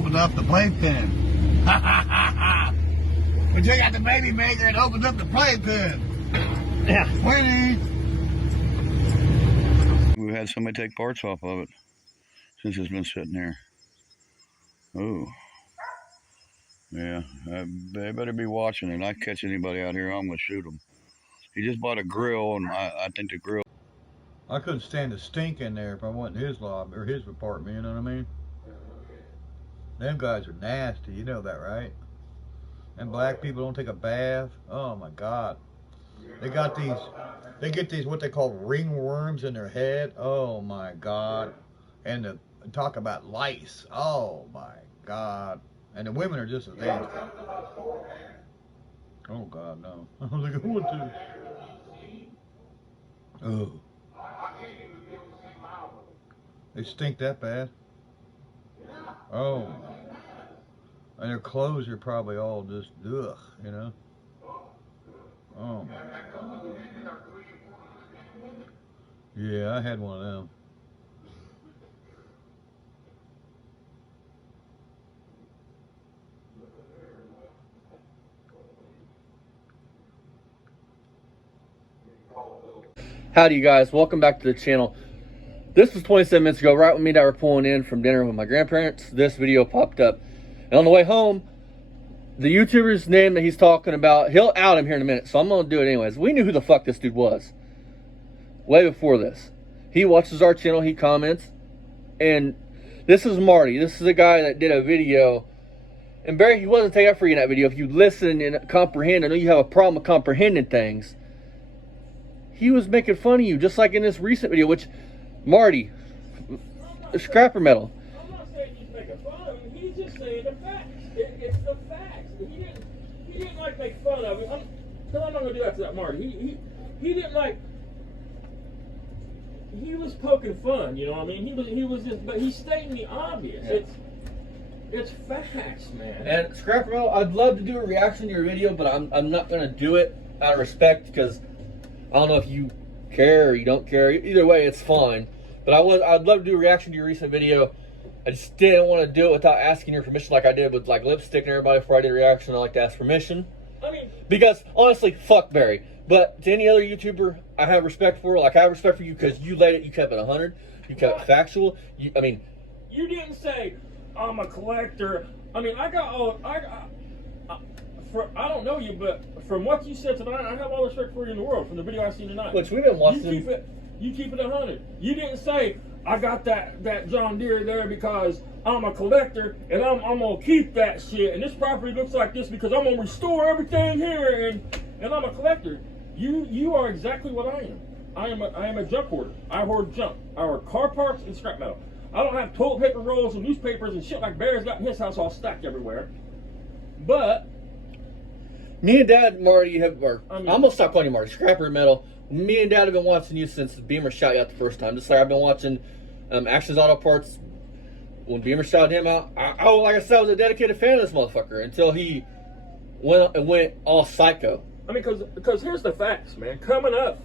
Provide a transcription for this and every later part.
opened up the playpen. We took out the baby maker and opened up the playpen. Yeah. Winnie. We had somebody take parts off of it since it's been sitting there. Oh. Yeah, they better be watching it. I catch anybody out here, I'm going to shoot them. He just bought a grill, and I think the grill... I couldn't stand the stink in there if I went in his lobby or his apartment, you know what I mean? Them guys are nasty, you know that, right? And black people don't take a bath. Oh my God. They got these, they get these what they call ringworms in their head. Oh my God. And talk about lice. Oh my God. And the women are just as nasty. Oh God, no. Look at one too. Oh. They stink that bad. Oh. And their clothes are probably all just ugh, you know. Oh my God. Yeah, I had one of them. Howdy, you guys. Welcome back to the channel. This was 27 minutes ago, right when me and I were pulling in from dinner with my grandparents. This video popped up. And on the way home, the YouTuber's name that he's talking about, he'll out him here in a minute, so I'm going to do it anyways. We knew who the fuck this dude was way before this. He watches our channel, he comments, and this is Marty. This is a guy that did a video. And Barry, he wasn't taking up for you in that video. If you listen and comprehend, I know you have a problem with comprehending things. He was making fun of you, just like in this recent video, which, Marty, scrapper metal. I'm not saying he's making fun of him. He's just saying the facts. It's the facts. He didn't like make fun of him. Because I'm not going to do that to that Marty. He didn't like. He was poking fun, you know what I mean? He was just, but he's stating the obvious. Yeah. It's facts, man. And scrapper metal, I'd love to do a reaction to your video, but I'm not going to do it out of respect because I don't know if you care or you don't care. Either way, it's fine. But I'd love to do a reaction to your recent video. I just didn't want to do it without asking your permission, like I did with like lipstick and everybody before I did a reaction. I like to ask permission. I mean, because honestly, fuck Barry. But to any other YouTuber, I have respect for. Like I have respect for you because you laid it. You kept it 100. You kept it factual. You didn't say I'm a collector. I mean, I don't know you, but from what you said tonight, I have all the respect for you in the world from the video I seen tonight. Which we've been watching. You keep it 100. You didn't say I got that John Deere there because I'm a collector and I'm gonna keep that shit and this property looks like this because I'm gonna restore everything here and I'm a collector. You are exactly what I am. I am a junk hoarder. I hoard junk. I hoard car parts and scrap metal. I don't have toilet paper rolls and newspapers and shit like Barry's got in his house all stacked everywhere. But me and Dad, Marty, I'm gonna stop calling you Marty. Scrapper metal. Me and Dad have been watching you since Beamer shot you out the first time. Just like I've been watching Actions Auto Parts when Beamer shot him out. Like I said, I was a dedicated fan of this motherfucker until he went all psycho. I mean, because here's the facts, man. Coming up,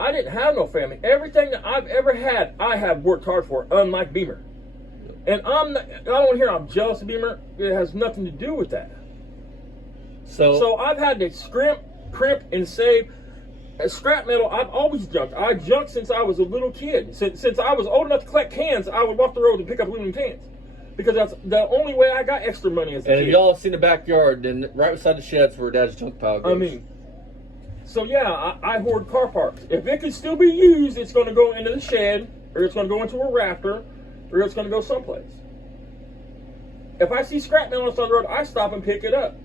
I didn't have no family. Everything that I've ever had, I have worked hard for, unlike Beamer. And I don't want to hear I'm jealous of Beamer. It has nothing to do with that. So I've had to scrimp, crimp, and save. Scrap metal, I've always junked. I junked since I was a little kid. Since I was old enough to collect cans, I would walk the road and pick up aluminum cans. Because that's the only way I got extra money as a kid. And y'all have seen the backyard, and right beside the sheds where Dad's junk pile goes. I mean, so yeah, I hoard car parts. If it can still be used, it's going to go into the shed, or it's going to go into a rafter, or it's going to go someplace. If I see scrap metal on the road, I stop and pick it up.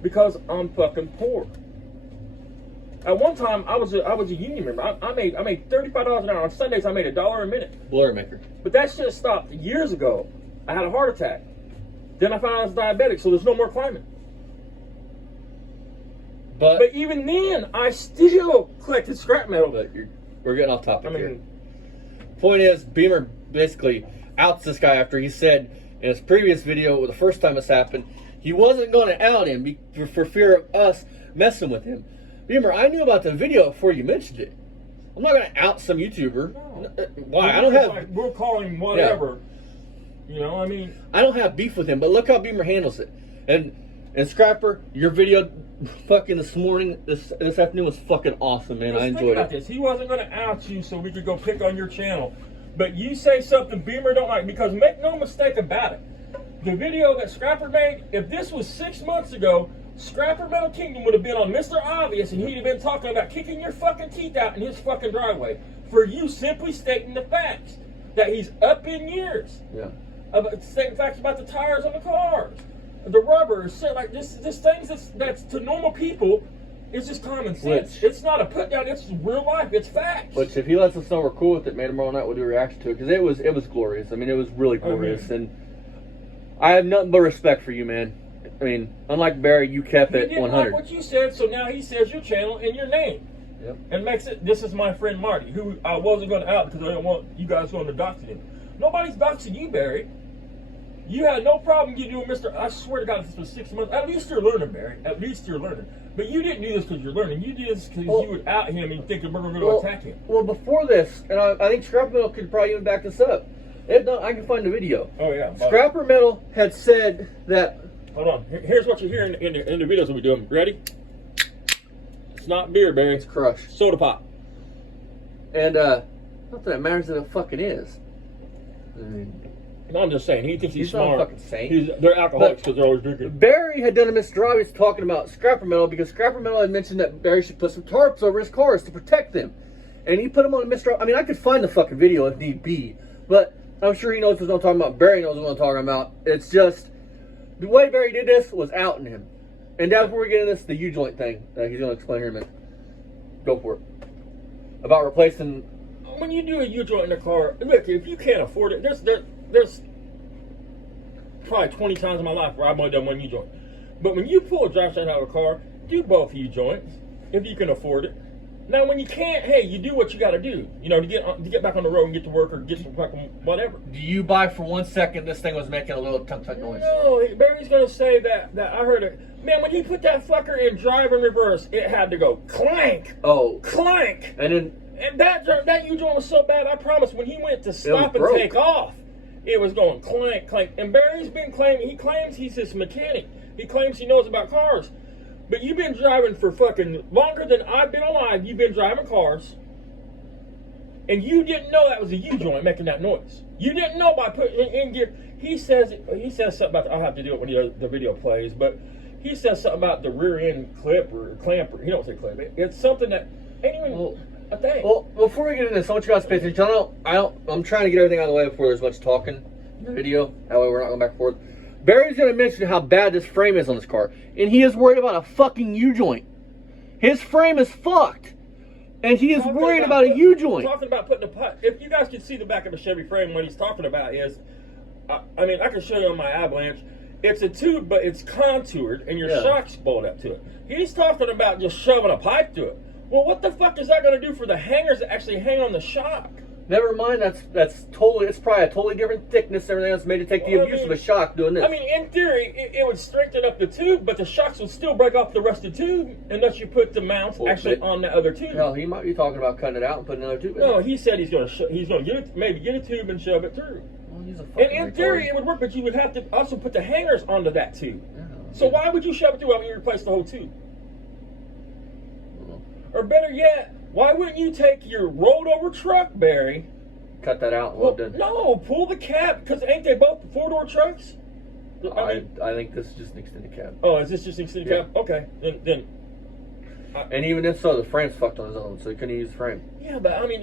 Because I'm fucking poor. At one time, I was a union member. I made $35 an hour. On Sundays, I made $1 a minute. Blur maker. But that shit stopped years ago. I had a heart attack. Then I found out I was diabetic, so there's no more climbing. But even then, I still collected scrap metal. But we're getting off topic here. I mean, point is, Beamer basically outs this guy after he said in his previous video, the first time this happened, he wasn't going to out him for fear of us messing with him. Beamer, I knew about the video before you mentioned it. I'm not going to out some YouTuber. No. Why? I don't have... Like, we'll call him whatever. You know, I mean, I don't have beef with him, but look how Beamer handles it. And Scrapper, your video fucking this morning, this afternoon was fucking awesome, man. I enjoyed it. This. He wasn't going to out you so we could go pick on your channel. But you say something Beamer don't like, because make no mistake about it. The video that Scrapper made, if this was 6 months ago, Scrapper Metal Kingdom would have been on Mr. Obvious, and he'd have been talking about kicking your fucking teeth out in his fucking driveway for you simply stating the facts that he's up in years. Yeah. About stating facts about the tires on the cars, the rubber, shit like this. This things that's to normal people is just common sense. It's not a put down. It's real life. It's facts. Which, if he lets us know we're cool with it, man, tomorrow night we'll do a reaction to it, because it was glorious. I mean, it was really glorious, and I have nothing but respect for you, man. I mean, unlike Barry, you kept it 100. He didn't like what you said, so now he says your channel and your name. Yep. And makes it, this is my friend Marty, who I wasn't going to out because I don't want you guys going to dox him. Nobody's doxing you, Barry. You had no problem you doing Mr. I swear to God, if this was 6 months. At least you're learning, Barry. At least you're learning. But you didn't do this because you're learning. You did this because you would out him and thinking we're going to attack him. Well, before this, and I think Scrapper Metal could probably even back this up. If not, I can find the video. Oh, yeah. Scrapper Metal had said that... Hold on. Here's what you hear in the videos we're doing. Ready? It's not beer, Barry. It's Crush. Soda pop. And, not that it matters that it fucking is. I mean... No, I'm just saying, he thinks he's smart. Not a fucking saint. They're alcoholics because they're always drinking. Barry had done a Mr. Obvious talking about Scrapper Metal, because Scrapper Metal had mentioned that Barry should put some tarps over his cars to protect them. And he put them on a Mr. I mean, I could find the fucking video if need be, but I'm sure he knows what I'm talking about. Barry knows what I'm talking about. It's just, the way Barry did this was outing him. And that's where we get into this, the U-joint thing that he's going to explain here in a minute. Go for it. About replacing... When you do a U-joint in a car, look, if you can't afford it, there's probably 20 times in my life where I've only done one U-joint. But when you pull a drive shaft out of a car, do both U-joints if you can afford it. Now, when you can't, hey, you do what you got to do, you know, to get back on the road and get to work or get to back on whatever. Do you buy for 1 second this thing was making a little tunk-tunk noise? No, Barry's going to say that I heard it. Man, when he put that fucker in drive and reverse, it had to go clank. Oh. Clank. And then... And that U-joint was so bad, I promise, when he went to stop and take off, it was going clank, clank. And Barry's been claiming, he claims he's this mechanic. He claims he knows about cars. But you've been driving for fucking longer than I've been alive. You've been driving cars. And you didn't know that was a U-joint making that noise. You didn't know by putting it in gear. He says something about, I'll have to do it when the video plays, but he says something about the rear end clip or clamper. He don't say clip. It's something that ain't even... Well, before we get into this, I want you guys to pay attention. I'm trying to get everything out of the way before there's much talking in the video. That way we're not going back and forth. Barry's going to mention how bad this frame is on this car. And he is worried about a fucking U-joint. His frame is fucked. And he is worried about a U-joint. Talking about putting if you guys could see the back of a Chevy frame, what he's talking about is, I mean, I can show you on my Avalanche. It's a tube, but it's contoured, and your shock's bolt up to it. He's talking about just shoving a pipe to it. Well, what the fuck is that going to do for the hangers that actually hang on the shock? Never mind, it's probably a totally different thickness, everything else made to take the abuse of a shock doing this. I mean, in theory, it would strengthen up the tube, but the shocks would still break off the rest of the tube unless you put the mounts on the other tube. Hell, he might be talking about cutting it out and putting another tube in. No, he said he's going to maybe get a tube and shove it through. Well, and in theory, it would work, but you would have to also put the hangers onto that tube. So why would you shove it through when you replace the whole tube? Or better yet, why wouldn't you take your rolled over truck, Barry? Cut that out. No, pull the cab, because ain't they both 4-door trucks? I think this is just an extended cab. Oh, is this just an extended cab? Okay, then. And even if so, the frame's fucked on his own, so he couldn't use the frame. Yeah, but I mean,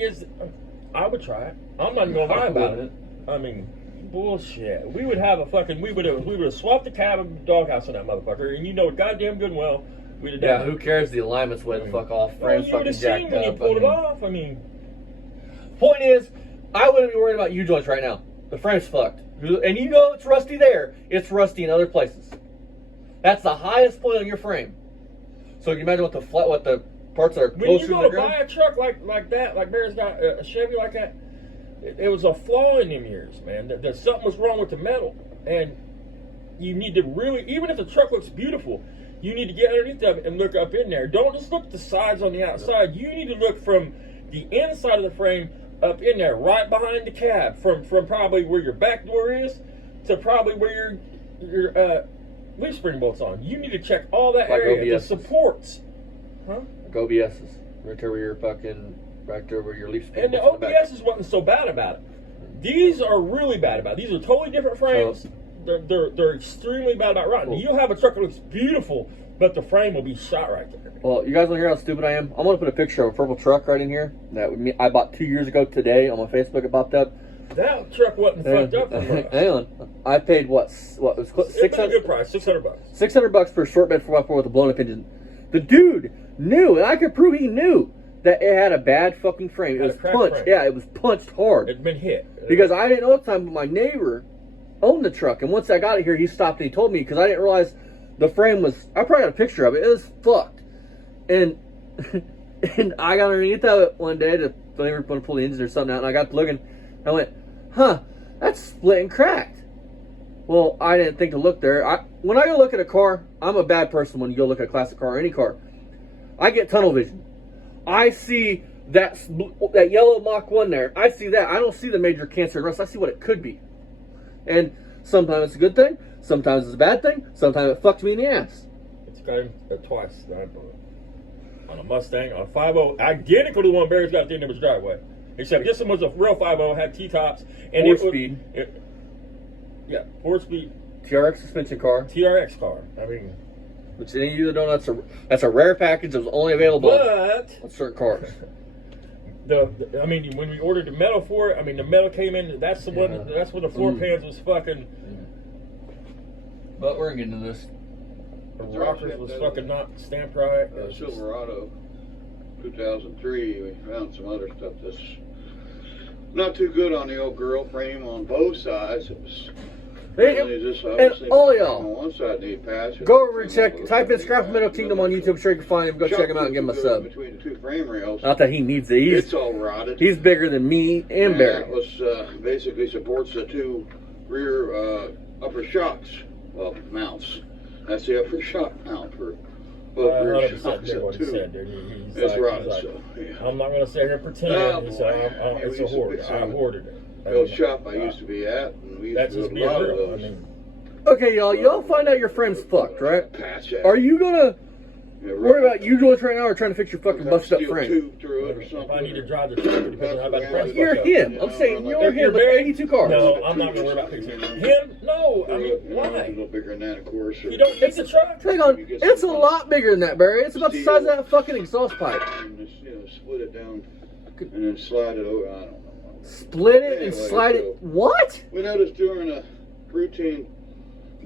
I would try it. I'm not even gonna lie about it. I mean, bullshit. We would have we would have swapped the cab and the doghouse on that motherfucker, and you know goddamn good and well. Yeah, who cares? The alignment's way the fuck off. Frame's fucking jacked up. When you pulled it off. I mean, point is, I wouldn't be worried about U-joints right now. The frame's fucked, and you know it's rusty there. It's rusty in other places. That's the highest point on your frame. So you can imagine what the parts that are closer to the ground. When you go to buy a truck like that, like Barry's got a Chevy like that, it was a flaw in them years, man. That something was wrong with the metal, and you need to really, even if the truck looks beautiful, you need to get underneath of it and look up in there. Don't just look at the sides on the outside. You need to look from the inside of the frame up in there, right behind the cab, from probably where your back door is to probably where your leaf spring bolts on. You need to check all that Like area. OBSs. The supports. Huh? Like OBSs. Right there where your fucking, right there where your leaf spring And the bolts in back. OBSs wasn't so bad about it. These are really bad about it. These are totally different frames. They're extremely bad about rotting. Cool. You'll have a truck that looks beautiful, but the frame will be shot right there. Well, you guys want to hear how stupid I am? I'm going to put a picture of a purple truck right in here that I bought 2 years ago today on my Facebook. It popped up. That truck wasn't fucked up for us. Hang on. I paid what was close, It was a good price, $600. $600 for a short bed 4x4 with a blown up engine. The dude knew, and I could prove he knew that it had a bad fucking frame. It was punched. frame. Yeah, it was punched hard. It'd been hit. Because I didn't know at the time, but my neighbor owned the truck, and once I got it here, he stopped and he told me because I didn't realize the frame was. I probably got a picture of it. It was fucked, and and I got underneath of it one day to they were going to pull the engine or something out, and I got to looking. And I went, huh, that's split and cracked. Well, I didn't think to look there. When I go look at a car, I'm a bad person when you go look at a classic car or any car. I get tunnel vision. I see that yellow Mach 1 there. I see that. I don't see the major cancer and rust. I see what it could be. And sometimes it's a good thing. Sometimes it's a bad thing. Sometimes it fucks me in the ass. It's got him twice. On a Mustang, on a 5.0, identical to the one Barry's got through in his driveway. Except this one was a real 5.0, had T-tops. And 4-speed. Yeah, 4-speed. TRX suspension car. TRX car. I mean... Which any of you that don't know, that's a rare package that was only available But... on certain cars. I mean, when we ordered the metal for it, I mean, the metal came in, that's the one, that's where the floor pans was fucking... But we're going to get into this. The rockers was fucking not stamped right. Silverado 2003, we found some other stuff that's not too good on the old girl frame on both sides. It was and all of y'all, on one side need patch. go over and check, type in Scrap Metal Kingdom on YouTube, I'm sure you can find him, go check him out and give him a sub. Between the two frame rails. Not that he needs it, It's all rotted. he's bigger than me and Barry. That was basically supports the two rear upper shocks, well, mounts. That's the upper shock mount for both rear shocks. It's rotted, so yeah. I'm not going to sit here and pretend it's a hoard. I hoarded it. The old shop I used to be at, and we used to do a lot of those. Okay, y'all find out your frame's fucked, right? Patch Are you gonna worry about you joints right now or trying to fix your fucking busted up frame? If I need to drive the truck, it depends on how bad the price You're him. I'm saying you're him, but 82 cars. No, I'm not going to worry about fixing him. No, I mean, why? A little bigger than that, of course. You don't fix the truck. Hang on, it's a lot bigger than that, Barry. It's about the size of that fucking exhaust pipe. And just, split it down and then slide it over. I don't know. Split it and slide it. What? We noticed during a routine.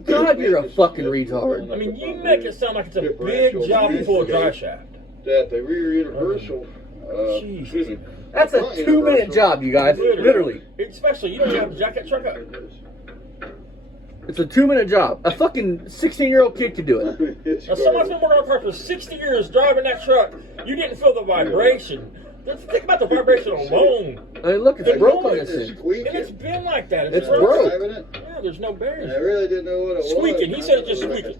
God, you're a fucking retard. I mean, you make it sound like it's a big job to pull a dry shaft. That the rear universal. Jesus. That's a 2-minute job, you guys. Literally. Especially, you don't even have to jack that truck up. It's a 2-minute job. A fucking 16-year-old kid could do it. Now, someone's been working on a car for 60 years driving that truck. You didn't feel the vibration. Think about the vibration alone. I mean, look, it's broken this thing. And it's been like that. It's broke. Yeah, there's no bearings. I really didn't know what it was. Squeaking. He said it just squeaking.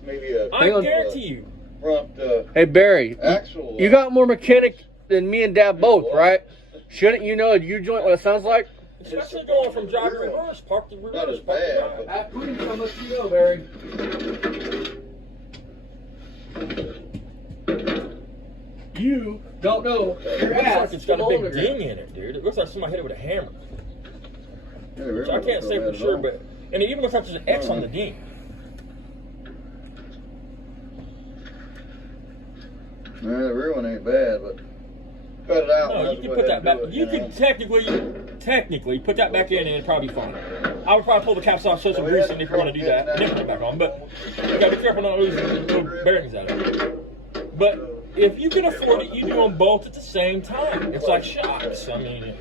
I guarantee you. Front, hey, Barry, axle, you got more mechanic than me and Dad both, right? Shouldn't you know a U-joint what it sounds like? Especially going from drive to reverse, park to reverse. Not as bad. At Queens, how much you know, Barry? You don't know your It looks ass. like it's got a big ding in it, dude. It looks like somebody hit it with a hammer. Which I can't say for sure, but... And it even looks like there's an X on the ding. The rear one ain't bad, but cut it out. No, you can put that back. You can technically put that back in and it'd probably be fine. I would probably pull the caps off, show some grease in if you want to do that, and then put it back on. But you gotta be careful not losing no bearings out of it. But if you can afford it, you do them both at the same time. It's like shocks. I mean,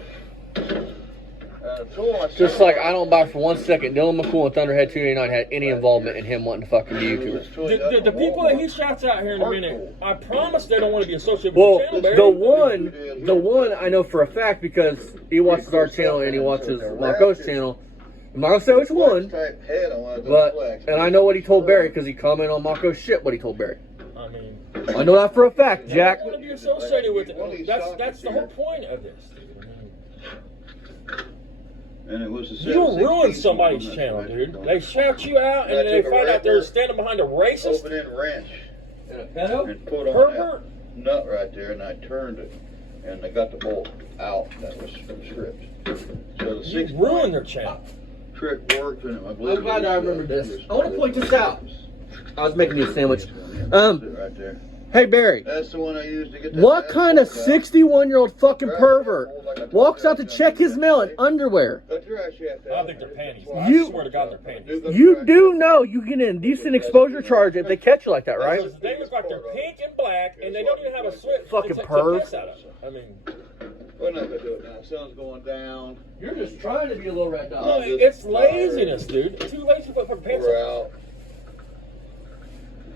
just like I don't buy for 1 second Dylan McCool and Thunderhead 289 had any involvement in him wanting to fucking be YouTuber. The people that he shouts out here in a minute, I promise they don't want to be associated with the channel, Barry. The one I know for a fact because he watches our channel and he watches Marco's channel. I'm not gonna say which one, but and I know what he told Barry because he commented on Marco's shit. What he told Barry. I mean, I know that for a fact, Jack. I don't want to be associated with it. That's the whole point of this. And it was the You ruined somebody's channel, dude. They shout you out, and then they find out they're standing behind a racist. Open-end wrench. And put on that nut right there, and I turned it, and I got the bolt out. That was stripped. So the you ruined their channel. Trick worked, and I believe I'm glad I remember this. I want to point this out. I was making you a sandwich. Right there. Hey Barry. That's the one I used to get that. What kind of 61-year-old fucking pervert walks out to check his mail in underwear? I think they're panties. I swear to God, they're panties. You do know you get an indecent exposure charge if they catch you like that, right? They look like they're pink and black, and they don't even have a switch. Fucking perv. I mean, we're not gonna do it now. Sun's going down. You're just trying to be a little red dog. no, it's laziness, dude. Too lazy to put fucking pants We're on. out.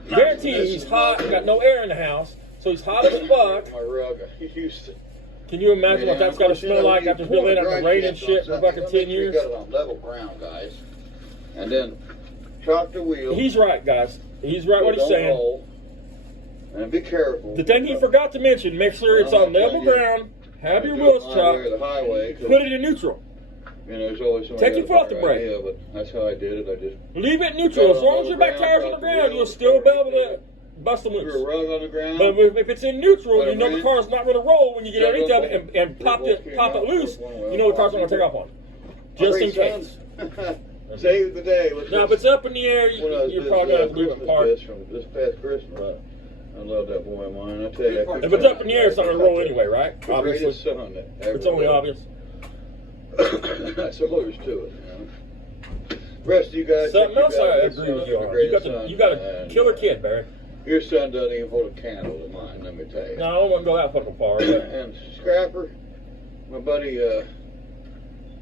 Guarantee you he's hot, got no air in the house, so he's hot as fuck. My rug. I used to. Can you imagine what that's got to smell like after building up the rain and shit for fucking 10 years? You got it on level ground, guys. And then chop the wheel. He's right, guys. He's right what he's saying. Roll, and be careful. The thing he forgot to mention, make sure it's on level ground, have your wheels chopped, the highway, put it in neutral. You know, there's always Take your foot off the brake. Idea, but that's how I did it. I just leave it neutral. As long as your back tire's on the ground, you'll still be able to bust the put a loose. rug on the ground. But if it's in neutral, you know the car's not going to roll when you get underneath of it and pop it loose. You know the car's not going to take off on you. Just in case. Save the day. Now, if it's up in the air, you're probably going to have to leave it apart. From this past Christmas. I love that boy of mine. I tell you. If it's up in the air, it's not going to roll anyway, right? Obviously. It's only obvious. That's all there's to it. You know? Rest of you guys. Something else I agree with you on. You got a killer kid, Barry. Your son doesn't even hold a candle to mine, let me tell you. No, I don't want to go that fucking far. And Scrapper, my buddy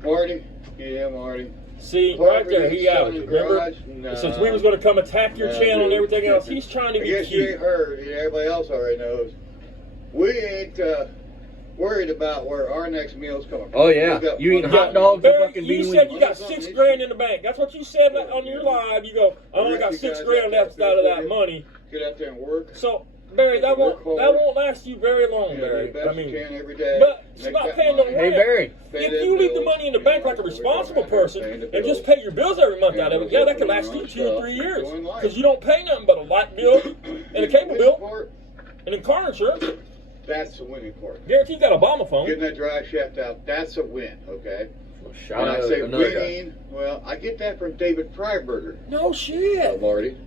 Marty. Yeah, Marty. See, right there, he out. Remember? No. Since we was going to come attack your channel and everything else, he's trying to be cute. I guess you ain't heard. Everybody else already knows. We ain't worried about where our next meal's coming from. Oh yeah, you eat hot dogs and fucking bean wings. You said you got $6 grand in the bank. That's what you said on your live. You go, I only got $6 grand left out of that money. Get out there and work. So, Barry, that won't last you very long, Barry. I mean, every day. But it's not paying no rent. Hey, Barry. If you leave the money in the bank like a responsible person and just pay your bills every month out of it, yeah, that could last you 2 or 3 years. Because you don't pay nothing but a light bill and a cable bill and then car insurance. That's the winning part. Guarantee you got a Obama phone. Getting that drive shaft out, that's a win, okay? Shout out I say another winning, well, I get that from David Freiberger. No shit. Marty.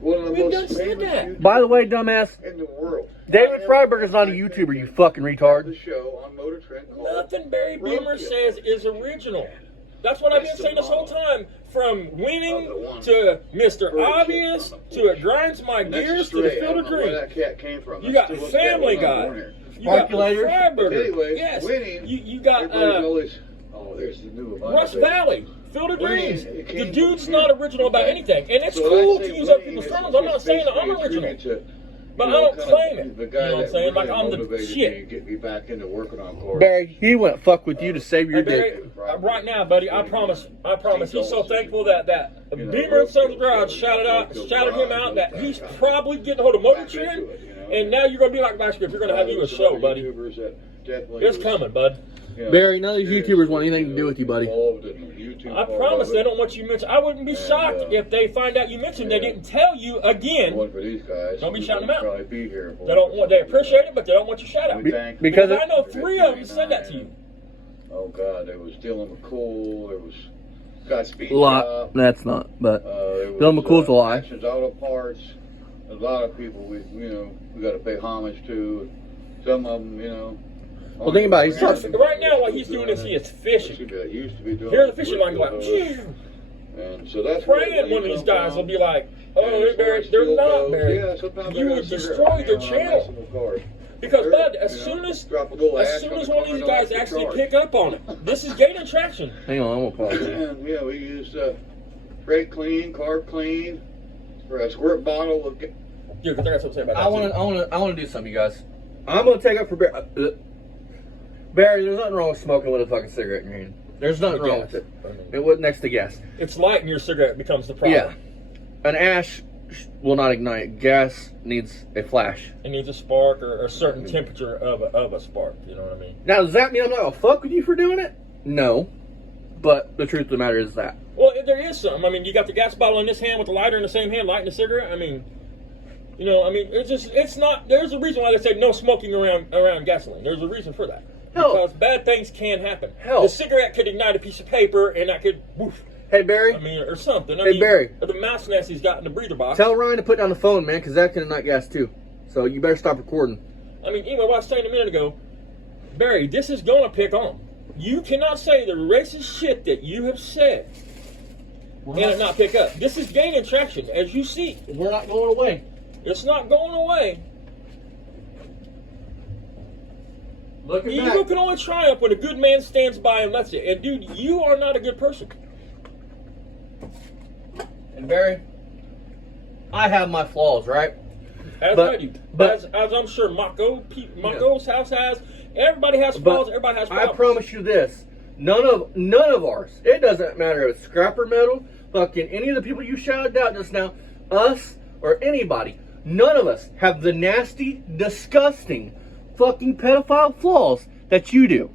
One of the We've most done said famous that. By the way, dumbass, in the world. David Freiberger's not a YouTuber, you fucking retard. The show on Motor Trend called Nothing Barry Beamer says is original. That's what I've been saying this whole time. From winning to Mr. Obvious to it grinds my gears to the Field of Dreams. Where that cat came from. You got Family Guy. You got Freiberger. Anyways, yes. Winning. You got there's the new Russ Valley. Field of Dreams. The dude's not original about anything. And it's cool to use up people's phones. I'm not saying that I'm original. But I don't claim it. You know what I'm saying? Like I'm the shit. Get me back into working on cars. Barry, he went fuck with you to save your dick. Right now, buddy, I promise. He's so thankful that Beamer and Sons Garage shouted him out that he's probably getting a hold of Motor Trend. And now you're gonna be like Master if you're gonna have you a show, buddy. It's coming, bud. Barry, none of these YouTubers want anything to do with you, buddy. I promise they don't want you mentioned. I wouldn't be shocked if they find out you mentioned they didn't tell you again. Don't be shouting them out. They don't want. They appreciate it, but they don't want you shout out. Because I know 3 of them said that to you. Oh God, there was Dylan McCool. There was Scott Speed. A lot. That's not. But Dylan McCool's a lie. Actions Auto Parts. A lot of people we got to pay homage to. Some of them, Well, think about it. Right now, what he's doing is he is fishing. Here's the fishing line going. And so that's praying one of these guys will be like, "Oh, they're buried." They're not buried. You would destroy their channel. Because, bud, as soon as one of these guys actually pick up on it, this is gaining traction. Hang on, I won't pause. And yeah, we use brake clean, carb clean, for a squirt bottle of. Dude, because I got something to say about that. I want to do something, you guys. I'm gonna take up for Barry. There's nothing wrong with smoking with a fucking cigarette in your hand. There's nothing wrong with it. It was next to gas. It's light, and your cigarette becomes the problem. Yeah, an ash will not ignite. Gas needs a flash. It needs a spark or a certain temperature of a spark. You know what I mean? Now, does that mean I'm not gonna fuck with you for doing it? No. But the truth of the matter is that. Well, there is some. I mean, you got the gas bottle in this hand with the lighter in the same hand, lighting a cigarette. I mean, you know, I mean, it's not. There's a reason why they say no smoking around gasoline. There's a reason for that. Hell. Because bad things can happen. Hell. The cigarette could ignite a piece of paper, and that could, woof, Hey, Barry. I mean, or something. I Hey, mean, Barry. or the mouse nest he's got in the breather box. Tell Ryan to put down the phone, man, because that can ignite gas too. So you better stop recording. I mean, anyway, what I was saying a minute ago, Barry, this is going to pick on. You cannot say the racist shit that you have said and it not pick up. This is gaining traction, as you see. We're not going away. It's not going away. Looking Evil back. can only triumph when a good man stands by and lets it. And dude, you are not a good person. And Barry, I have my flaws, right? As I do. As I'm sure Mako's house has. Everybody has flaws. Everybody has problems. I promise you this. None of ours. It doesn't matter if it's scrapper metal, fucking any of the people you shouted out just now, us or anybody. None of us have the nasty, disgusting, fucking pedophile flaws that you do.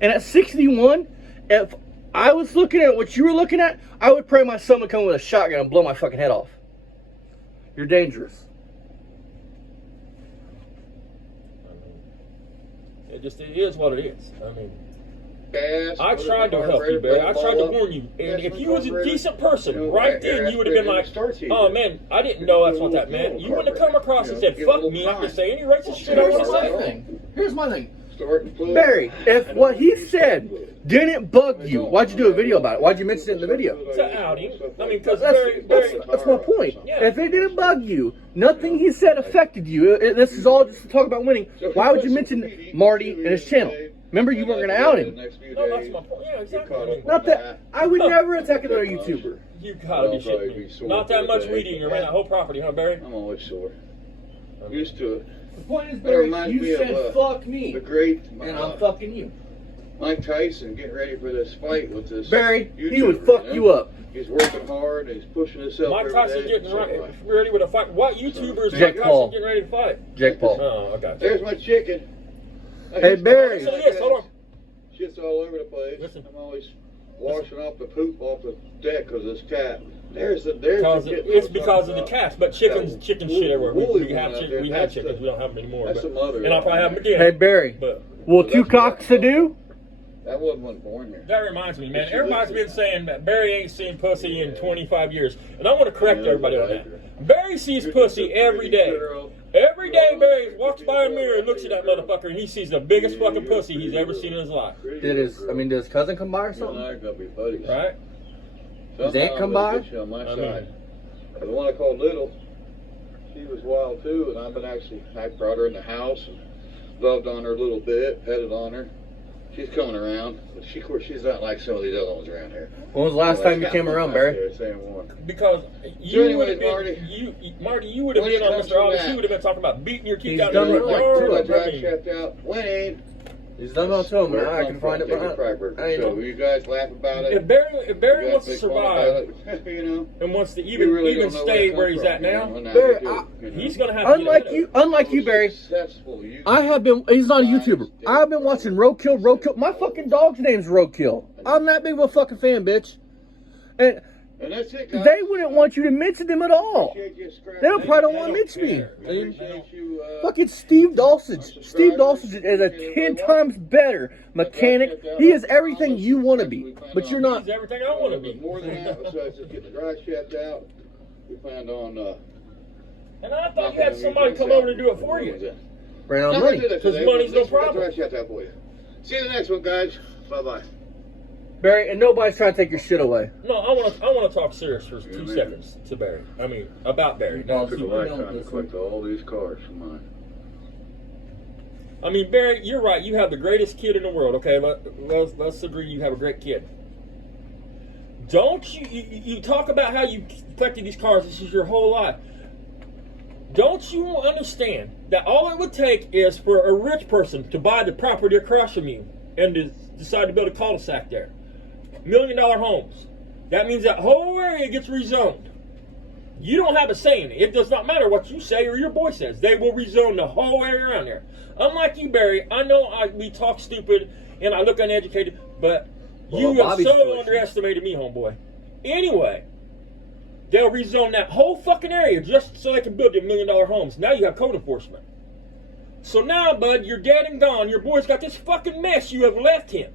And at 61, if I was looking at what you were looking at, I would pray my son would come with a shotgun and blow my fucking head off. You're dangerous. It is what it is. I mean, Gas, I tried to help you, Barry. I tried to warn you. And if you was a decent person, right then, you would have been like, oh man, I didn't know that's what that meant. You wouldn't have come across and said, fuck me, to say any racist shit I want to say. Here's my thing. Barry, if what he said didn't bug you, why'd you do a video about it? Why'd you mention it in the video? It's an outing. I mean, because That's my point. Yeah. If it didn't bug you, nothing he said affected you. This is all just to talk about winning. Why would you mention Marty and his channel? Remember, you weren't going to out him. No, that's my point. Yeah, exactly. I mean, Not that I would never attack another YouTuber. you gotta be shitting me. Not that much weed eating around that whole property, huh, Barry? I'm always sore. I'm used to it. The point is, That Barry, reminds me you of, said fuck me, The great and I'm fucking you. Mike Tyson getting ready for this fight with this Barry, he YouTuber, would fuck you up. He's working hard and he's pushing himself. Mike every Tyson day. getting ready with a fight. What YouTuber is Jake Mike Paul. Tyson getting ready to fight? Jake Paul. Oh, I got you. There's my chicken. Hey, Barry. Listen to this. Hold on. Shit's all over the place. Listen. I'm always washing off the poop off the deck because this cat. There's It's because of the cats, but chicken shit everywhere. We have That's chickens. We don't have them anymore. That's But, the mother. and I'll probably have them again. Hey, Barry, But will two cocks a do? That wasn't born here. that reminds me, man. Everybody's been saying that Barry ain't seen pussy in 25 years, and I want to correct everybody on that. Barry sees pussy every day. Every day, Barry walks by a mirror and looks at that motherfucker, and he sees the biggest fucking pussy he's ever seen in his life. Did his cousin come by or You and something? I are gonna be buddies. Right? His aunt come by? Get you on my I mean- side. The one I called Little, she was wild too, and I brought her in the house and loved on her a little bit, petted on her. She's coming around, but of course, she's not like some of these other ones around here. When was the last time you came around, Barry? Because you anyways, would have been, Marty, you would have been on Mr. Obvious. You would have been talking about beating your teeth He's out in done the it like yard. two I of drive checked out. Winning. He's done all to him, and I can find it behind. So you guys laugh about it. If Barry You wants guys to make fun survive about it, you know. and wants to You really even don't know stay it where comes he's from, at you now, know, Barry, you do, he's gonna have to Unlike you, Barry, Successful. I have been. He's not a YouTuber. I have been watching Roadkill. My fucking dog's name's Roadkill. I'm that big of a fucking fan, bitch. And And that's it, guys. they wouldn't want you to mention them at all. Appreciate you scrapping. They probably don't want to mention me. Appreciate you, Fucking Steve Dulcich. Steve Dulcich is a 10 times better mechanic. He is everything you want to be, but you're not. He's everything I want to be. More than that, besides just getting the dry shaft out, we planned on. And I thought you had somebody come over to do it for you. Ran out of money. Because money's no problem. Dry shaft out for you. See you in the next one, guys. Bye bye. Barry, and nobody's trying to take your shit away. No, I want to talk serious for 2 seconds to Barry. I mean, about Barry. No, Took a lifetime to collect all these cars from mine. I mean, Barry, you're right. You have the greatest kid in the world. Okay, let's agree you have a great kid. Don't you talk about how you collected these cars? This is your whole life. Don't you understand that all it would take is for a rich person to buy the property across from you and to decide to build a cul-de-sac there? $1 million homes. That means that whole area gets rezoned. You don't have a say in it. It does not matter what you say or your boy says. They will rezone the whole area around there. Unlike you, Barry, I know we talk stupid and I look uneducated, but You have Bobby's so situation. underestimated me, homeboy. Anyway, they'll rezone that whole fucking area just so they can build you $1 million homes. Now you have code enforcement. So now, bud, you're dead and gone. Your boy's got this fucking mess you have left him.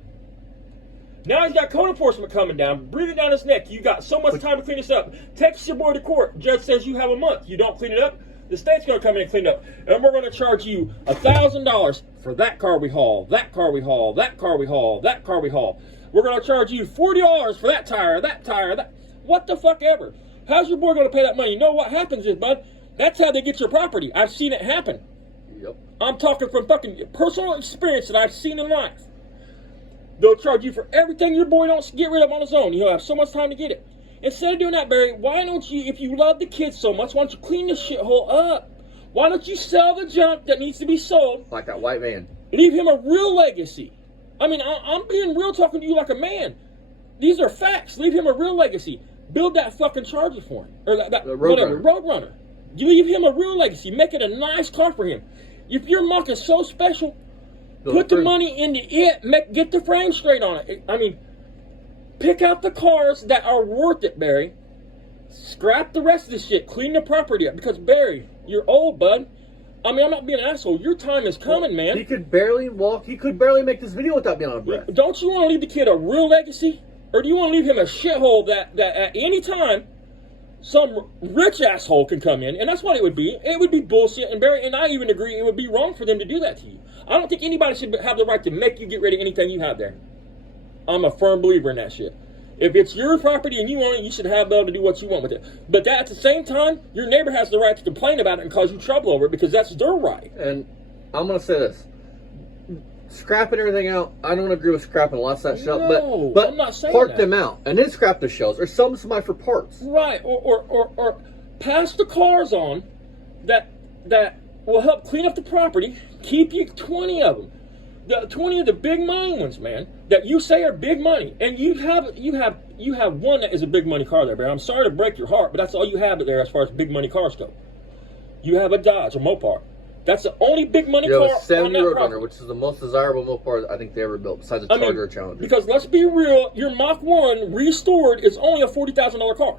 Now he's got code enforcement coming down, breathing down his neck. You got so much time to clean this up. Takes your boy to court. Judge says you have a month. You don't clean it up, the state's going to come in and clean it up. And we're going to charge you $1,000 for that car we haul, that car we haul, that car we haul, that car we haul. We're going to charge you $40 for that tire, that. What the fuck ever. How's your boy going to pay that money? You know what happens is, bud, that's how they get your property. I've seen it happen. Yep. I'm talking from fucking personal experience that I've seen in life. They'll charge you for everything your boy don't get rid of on his own. He'll have so much time to get it. Instead of doing that, Barry, why don't you, if you love the kids so much, why don't you clean this shithole up? Why don't you sell the junk that needs to be sold? Like that white van. Leave him a real legacy. I mean, I'm being real, talking to you like a man. These are facts. Leave him a real legacy. Build that fucking Charger for him. Or that whatever, Roadrunner. You leave him a real legacy. Make it a nice car for him. If your muck is so special, put the money into it. Get the frame straight on it. I mean, pick out the cars that are worth it, Barry. Scrap the rest of this shit. Clean the property up. Because, Barry, you're old, bud. I mean, I'm not being an asshole. Your time is coming, man. He could barely walk. He could barely make this video without being on breath. Don't you want to leave the kid a real legacy? Or do you want to leave him a shithole that at any time some rich asshole can come in? And that's what it would be. It would be bullshit. And Barry and I even agree it would be wrong for them to do that to you. I don't think anybody should have the right to make you get rid of anything you have there. I'm a firm believer in that shit. If it's your property and you own it, you should have the ability to do what you want with it. But that, at the same time, your neighbor has the right to complain about it and cause you trouble over it because that's their right. And I'm going to say this. Scrapping everything out, I don't agree with scrapping lots of that shit. But I'm not saying park that. them out and then scrap the shells or sell them to somebody for parts. Right, or pass the cars on that will help clean up the property. Keep you 20 of them. 20 of the big money ones, man, that you say are big money, and you have one that is a big money car there, Barry. I'm sorry to break your heart, but that's all you have there as far as big money cars go. You have a Dodge or Mopar. That's the only big money car. You have a 70 on that Roadrunner, property, which is the most desirable Mopar I think they ever built, besides a Charger or Challenger. Because let's be real, your Mach 1 restored is only a $40,000 car.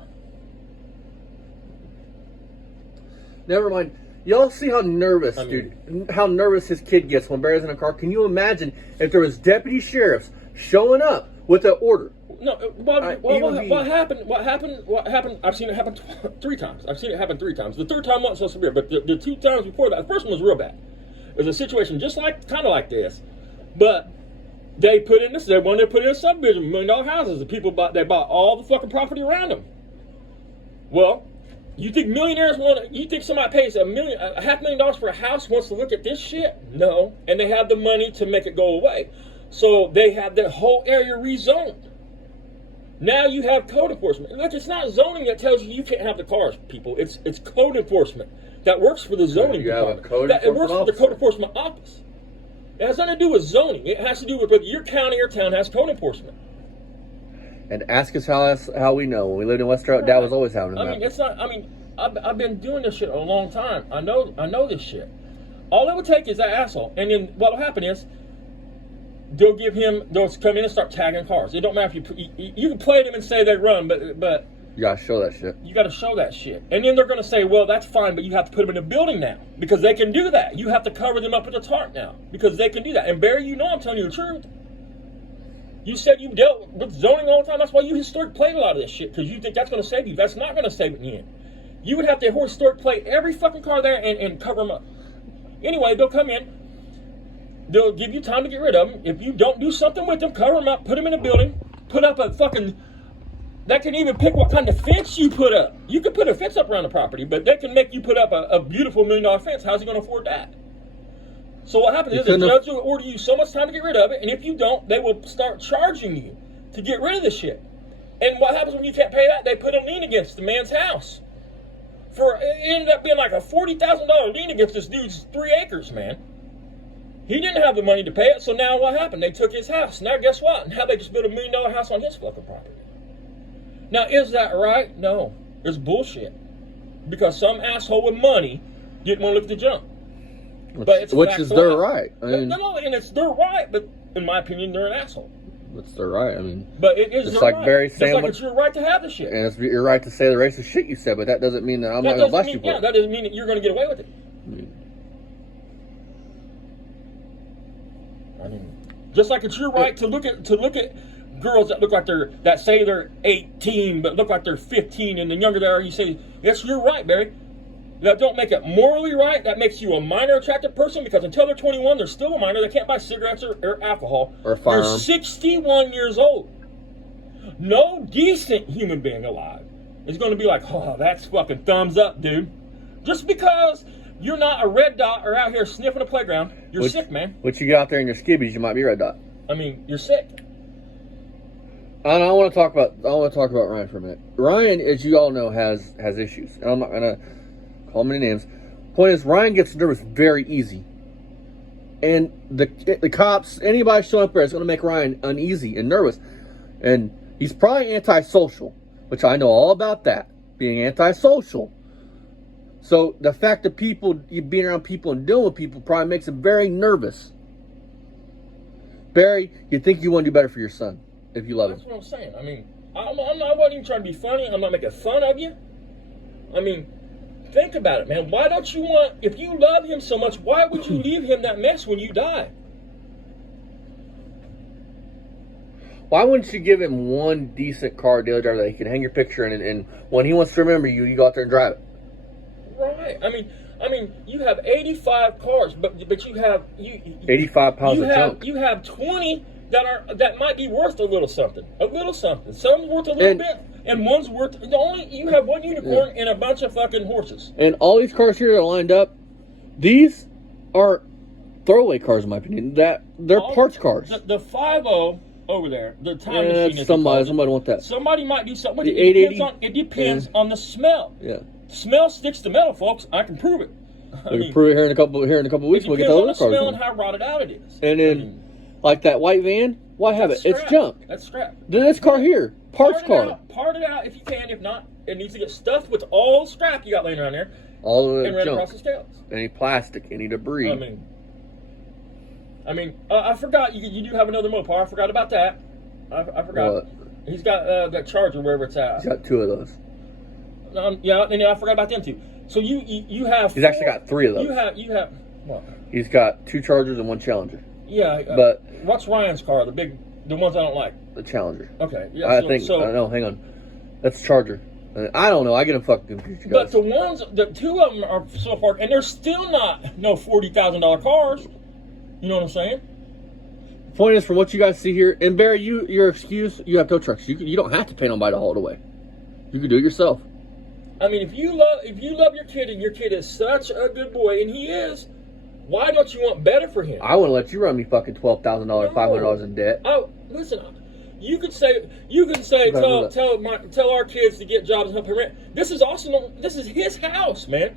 Never mind. Y'all see how nervous, dude, how nervous his kid gets when Barry's in a car? Can you imagine if there was deputy sheriffs showing up with an order? No, what happened? What happened? I've seen it happen 3 times. I've seen it happen 3 times. The third time wasn't so severe, but the 2 times before that, the first one was real bad. It was a situation just like, kind of like this, but they wanted to put in a subdivision, $1 million houses. The people they bought all the fucking property around them. Well, you think millionaires you think somebody pays $500,000 for a house wants to look at this shit? No. And they have the money to make it go away. So they have the whole area rezoned. Now you have code enforcement. Look, it's not zoning that tells you can't have the cars, people. It's code enforcement that works for the zoning department. It works for the code enforcement office. It has nothing to do with zoning. It has to do with whether your county or town has code enforcement. And ask us how we know. When we lived in West Dad was always having that. I've been doing this shit a long time. I know this shit. All it would take is that asshole. And then what'll happen is they'll come in and start tagging cars. It don't matter if you can play them and say they run, but you gotta show that shit. You gotta show that shit. And then they're gonna say, well, that's fine, but you have to put them in a building now because they can do that. You have to cover them up with a tarp now because they can do that. And Barry, you know I'm telling you the truth. You said you dealt with zoning all the time. That's why you historic played a lot of this shit, because you think that's going to save you. That's not going to save it in the end. You would have to historic plate every fucking car there and cover them up. Anyway, they'll come in. They'll give you time to get rid of them. If you don't do something with them, cover them up, put them in a building, put up a fucking... That can even pick what kind of fence you put up. You could put a fence up around the property, but they can make you put up a beautiful $1 million fence. How's he going to afford that? So what happens is the judge will order you so much time to get rid of it, and if you don't, they will start charging you to get rid of this shit. And what happens when you can't pay that? They put a lien against the man's house. It ended up being like a $40,000 lien against this dude's 3 acres, man. He didn't have the money to pay it, so now what happened? They took his house. Now guess what? Now they just built $1 million house on his fucking property. Now is that right? No. It's bullshit. Because some asshole with money didn't want to look at the junk. Which is their right. No, and it's their right, but in my opinion, they're an asshole. That's their right. I mean, but it is it's your like right. Barry Just saying like it's your right to have the shit. and it's your right to say the racist shit you said, but that doesn't mean that I'm not going to blast you for yeah, it. that doesn't mean that you're going to get away with it. I mean, just like it's your right to look at girls that look like that say they're 18 but look like they're 15, and the younger they are, you say that's your right, Barry. That don't make it morally right. That makes you a minor attractive person, because until they're 21, they're still a minor. They can't buy cigarettes or alcohol. Or a firearm. You're 61 years old. No decent human being alive is going to be like, oh, that's fucking thumbs up, dude. Just because you're not a red dot or out here sniffing a playground, you're sick, man. What you got out there in your skibbies, you might be red dot. I mean, you're sick. And I want to talk about Ryan for a minute. Ryan, as you all know, has issues, and I'm not gonna call him any names. Point is, Ryan gets nervous very easy, and the cops, anybody showing up there, is going to make Ryan uneasy and nervous, and he's probably antisocial, which I know all about that, being antisocial. So the fact that you being around people and dealing with people probably makes him very nervous. Barry, you think you want to do better for your son if you love him. That's what I'm saying. I mean, I wasn't even trying to be funny. I'm not making fun of you. I mean, think about it, man. Why don't you want, if you love him so much, why would you leave him that mess when you die? Why wouldn't you give him one decent car daily driver that he can hang your picture in, and when he wants to remember you, you go out there and drive it? Right. I mean, you have 85 cars, but you have 85 pounds of junk. You have 20 that might be worth a little something. Some's worth a little bit, and one's worth. You have one unicorn and a bunch of fucking horses. And all these cars here are lined up. These are throwaway cars, in my opinion. They're parts cars. The 5.0 over there, the time machine. Somebody want that. Somebody might do something. The It depends on the smell. Yeah. Smell sticks to metal, folks. I can prove it. We can prove it here in a couple weeks. We'll get the other cars. Smell and how rotted out it is. And then, like that white van, why have it? Scrap. It's junk. That's scrap. Then this car here, parts car. Part it out if you can. If not, it needs to get stuffed with all the scrap you got laying around there. All the and ran junk. Across the scales. Any plastic, any debris. I mean, I forgot you do have another Mopar. I forgot about that. I forgot. What? He's got that Charger wherever it's at. He's got 2 of those. Yeah, and I forgot about them too. So you have. He's actually got 3 of those. You have what? He's got 2 Chargers and 1 Challenger. Yeah, but what's Ryan's car? The ones I don't like. The Challenger. Okay, yeah. I think. No, hang on. That's Charger. I don't know. I get them fucking confused, you guys. But the 2 of them are so far, and they're still not no $40,000 cars. You know what I'm saying? Point is, from what you guys see here, and Barry, your excuse, you have tow trucks. You don't have to pay nobody to haul it away. You can do it yourself. I mean, if you love your kid and your kid is such a good boy, and he is, why don't you want better for him? I wouldn't let you run me fucking $12,000, $500 in debt. Oh, listen, you could say tell our kids to get jobs and help him rent. This is awesome. This is his house, man.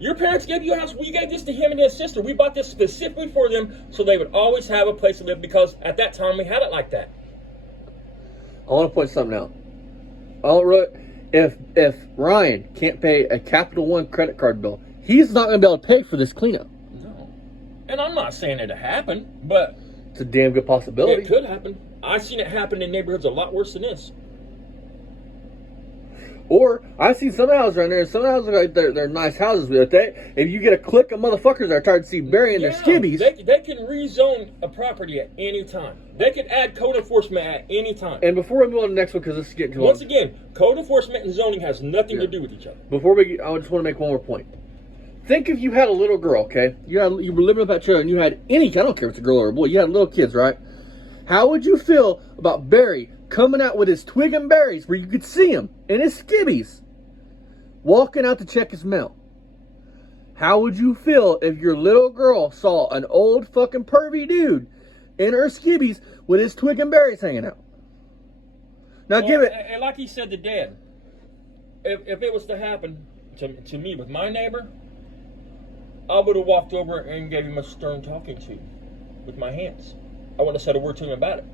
Your parents gave you a house. We gave this to him and his sister. We bought this specifically for them so they would always have a place to live, because at that time we had it like that. I want to point something out. If Ryan can't pay a Capital One credit card bill, he's not going to be able to pay for this cleanup. No. And I'm not saying it'll happen, but it's a damn good possibility. It could happen. I've seen it happen in neighborhoods a lot worse than this. Or I've seen some houses around there, and some houses like they're nice houses. But if you get a clique of motherfuckers that are tired to see Barry in their skibbies, they can rezone a property at any time. They can add code enforcement at any time. And before we move on to the next one, because this is getting too long. Once again, code enforcement and zoning has nothing to do with each other. I just want to make one more point. Think if you had a little girl, okay? You were living with that trailer, and you had I don't care if it's a girl or a boy, you had little kids, right? How would you feel about Barry coming out with his twig and berries where you could see him in his skibbies walking out to check his mail? How would you feel if your little girl saw an old fucking pervy dude in her skibbies with his twig and berries hanging out? Now give it. And like he said to Dad, if it was to happen to me with my neighbor, I would have walked over and gave him a stern talking to with my hands. I wouldn't have said a word to him about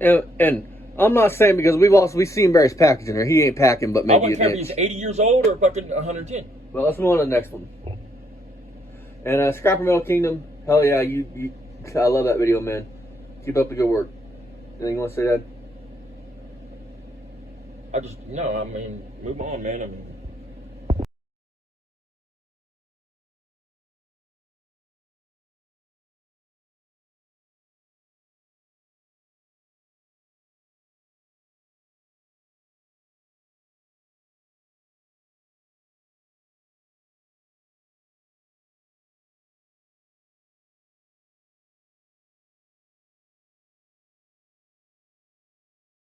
it. And I'm not saying, because we've seen Barry's packaging there. He ain't packing, but maybe I wouldn't care if he's 80 years old or fucking 110. Well, let's move on to the next one. And Scrapper Metal Kingdom, hell yeah, I love that video, man. Keep up the good work. Anything you want to say, Dad? I just, no, I mean, move on, man. I mean,